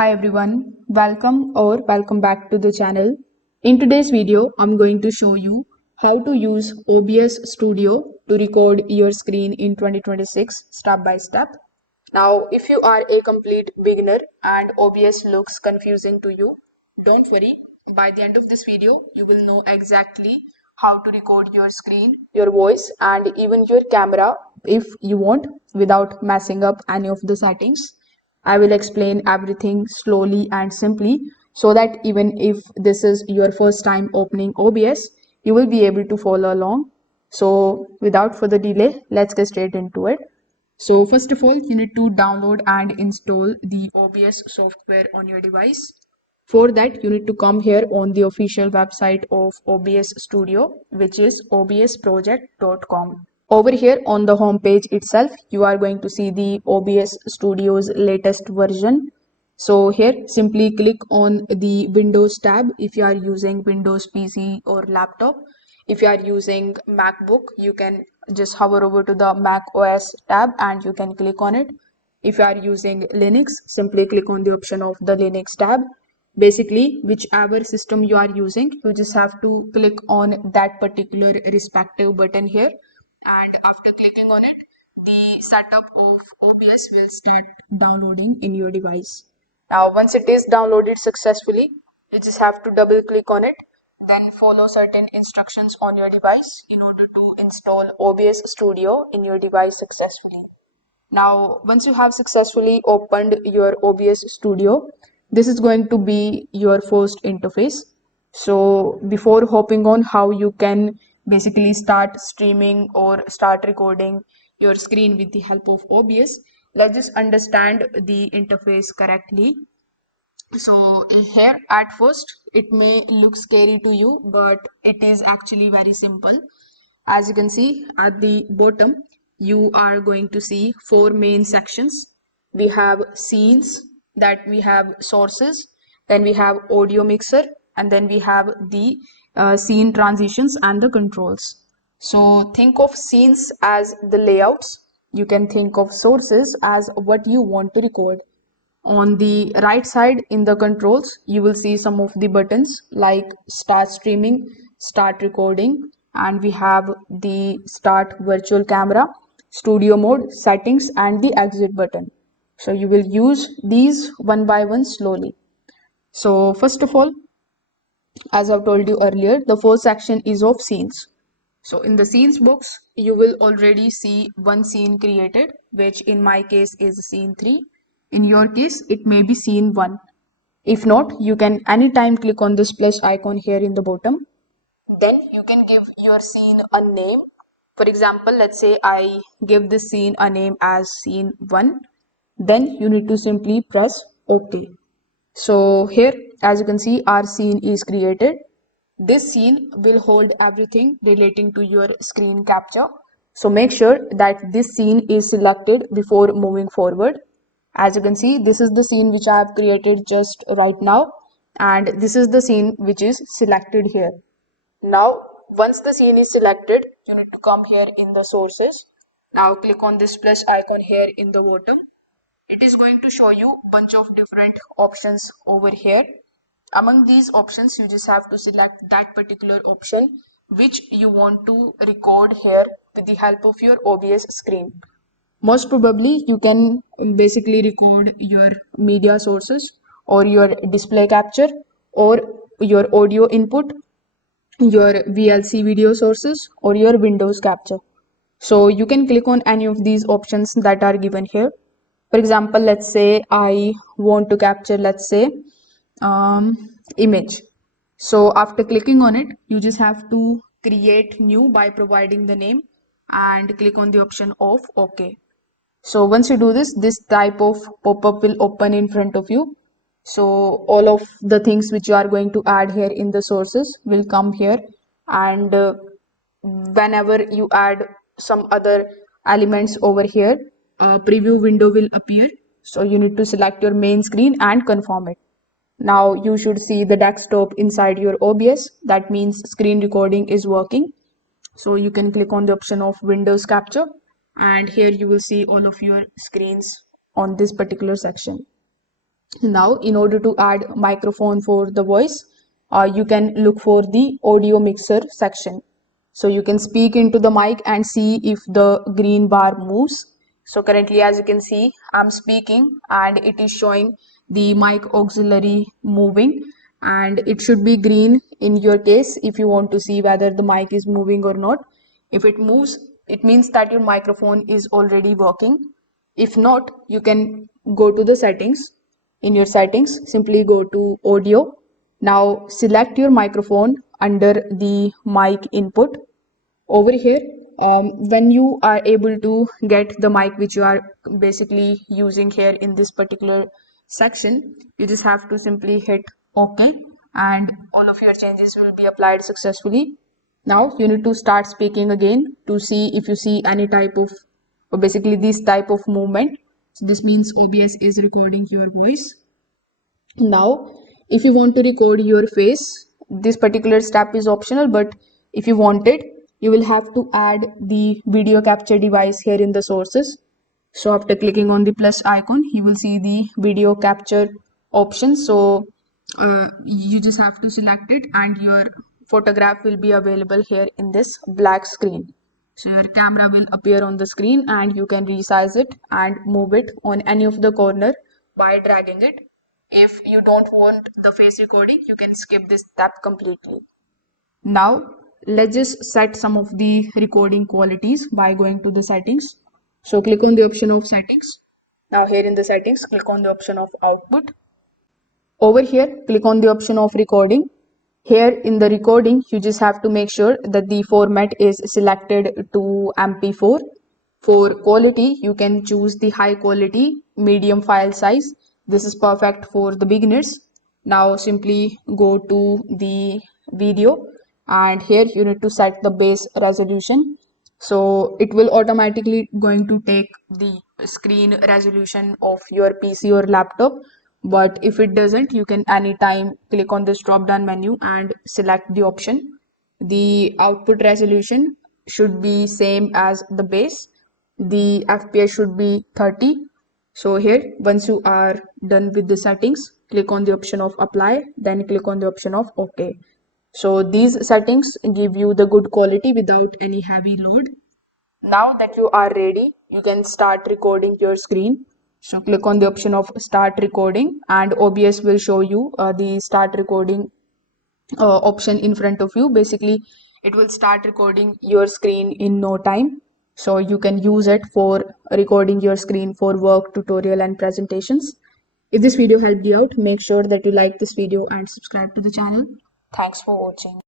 Hi everyone, welcome back to the channel. In today's video, I'm going to show you how to use OBS Studio to record your screen in 2026 step by step. Now, if you are a complete beginner and OBS looks confusing to you, don't worry. By the end of this video, you will know exactly how to record your screen, your voice, and even your camera if you want without messing up any of the settings. I will explain everything slowly and simply so that even if this is your first time opening OBS, you will be able to follow along. So, without further delay, let's get straight into it. So first of all, you need to download and install the OBS software on your device. For that, you need to come here on the official website of OBS Studio, which is obsproject.com. Over here on the home page itself, you are going to see the OBS Studio's latest version. So here, simply click on the Windows tab if you are using Windows PC or laptop. If you are using MacBook, you can just hover over to the Mac OS tab and you can click on it. If you are using Linux, simply click on the option of the Linux tab. Basically, whichever system you are using, you just have to click on that particular respective button here, and after clicking on it, the setup of OBS will start downloading in your device. Now, once it is downloaded successfully, you just have to double click on it, then follow certain instructions on your device in order to install OBS Studio in your device successfully. Now, once you have successfully opened your OBS Studio, this is going to be your first interface. So before hopping on how you can basically start streaming or start recording your screen with the help of OBS, let's just understand the interface correctly. So here at first it may look scary to you, but it is actually very simple. As you can see at the bottom, you are going to see four main sections. We have scenes, that we have sources, then we have audio mixer, and then we have the scene transitions and the controls. So think of scenes as the layouts. You can think of sources as what you want to record. On the right side in the controls, you will see some of the buttons like start streaming, start recording, and we have the start virtual camera, studio mode, settings, and the exit button. So you will use these one by one slowly. So first of all, as I've told you earlier, the first section is of scenes. So in the scenes box, you will already see one scene created, which in my case is scene 3. In your case, it may be scene 1. If not, you can anytime click on this plus icon here in the bottom. Then you can give your scene a name. For example, let's say I give this scene a name as scene 1. Then you need to simply press OK. So here, as you can see, our scene is created. This scene will hold everything relating to your screen capture. So make sure that this scene is selected before moving forward. As you can see, this is the scene which I have created just right now, and this is the scene which is selected here. Now, once the scene is selected, you need to come here in the sources. Now click on this plus icon here in the bottom. It is going to show you a bunch of different options over here. Among these options, you just have to select that particular option which you want to record here with the help of your OBS screen. Most probably, you can basically record your media sources or your display capture or your audio input, your VLC video sources, or your Windows capture. So you can click on any of these options that are given here. For example, let's say I want to capture, let's say, image. So after clicking on it, you just have to create new by providing the name and click on the option of OK. So once you do this, this type of pop-up will open in front of you. So all of the things which you are going to add here in the sources will come here, and whenever you add some other elements over here, a preview window will appear. So you need to select your main screen and confirm it. Now you should see the desktop inside your OBS. That means screen recording is working. So you can click on the option of Windows Capture, and here you will see all of your screens on this particular section. Now, in order to add microphone for the voice, you can look for the audio mixer section. So you can speak into the mic and see if the green bar moves. So currently, as you can see, I'm speaking and it is showing the mic auxiliary moving, and it should be green in your case if you want to see whether the mic is moving or not. If it moves, it means that your microphone is already working. If not, you can go to the settings. In your settings, simply go to audio. Now select your microphone under the mic input. Over here, when you are able to get the mic which you are basically using here in this particular section, you just have to simply hit OK, and all of your changes will be applied successfully. Now you need to start speaking again to see if you see any type of, or basically this type of movement. So this means OBS is recording your voice. Now, if you want to record your face, this particular step is optional, but if you want it, you will have to add the video capture device here in the sources. So after clicking on the plus icon, you will see the video capture option. So you just have to select it and your photograph will be available here in this black screen. So your camera will appear on the screen and you can resize it and move it on any of the corner by dragging it. If you don't want the face recording, you can skip this step completely. Now, let's just set some of the recording qualities by going to the settings. So click on the option of settings. Now here in the settings, click on the option of output. Over here, click on the option of recording. Here in the recording, you just have to make sure that the format is selected to MP4. For quality, you can choose the high quality, medium file size. This is perfect for the beginners. Now simply go to the video and here you need to set the base resolution. So it will automatically going to take the screen resolution of your PC or laptop, but if it doesn't, you can anytime click on this drop down menu and select the option. The output resolution should be same as the base. The FPS should be 30. So here, once you are done with the settings, click on the option of apply, then click on the option of OK. So these settings give you the good quality without any heavy load. Now that you are ready, you can start recording your screen. So click on the option of start recording and OBS will show you the start recording option in front of you. Basically, it will start recording your screen in no time. So you can use it for recording your screen for work, tutorial and presentations. If this video helped you out, make sure that you like this video and subscribe to the channel. Thanks for watching.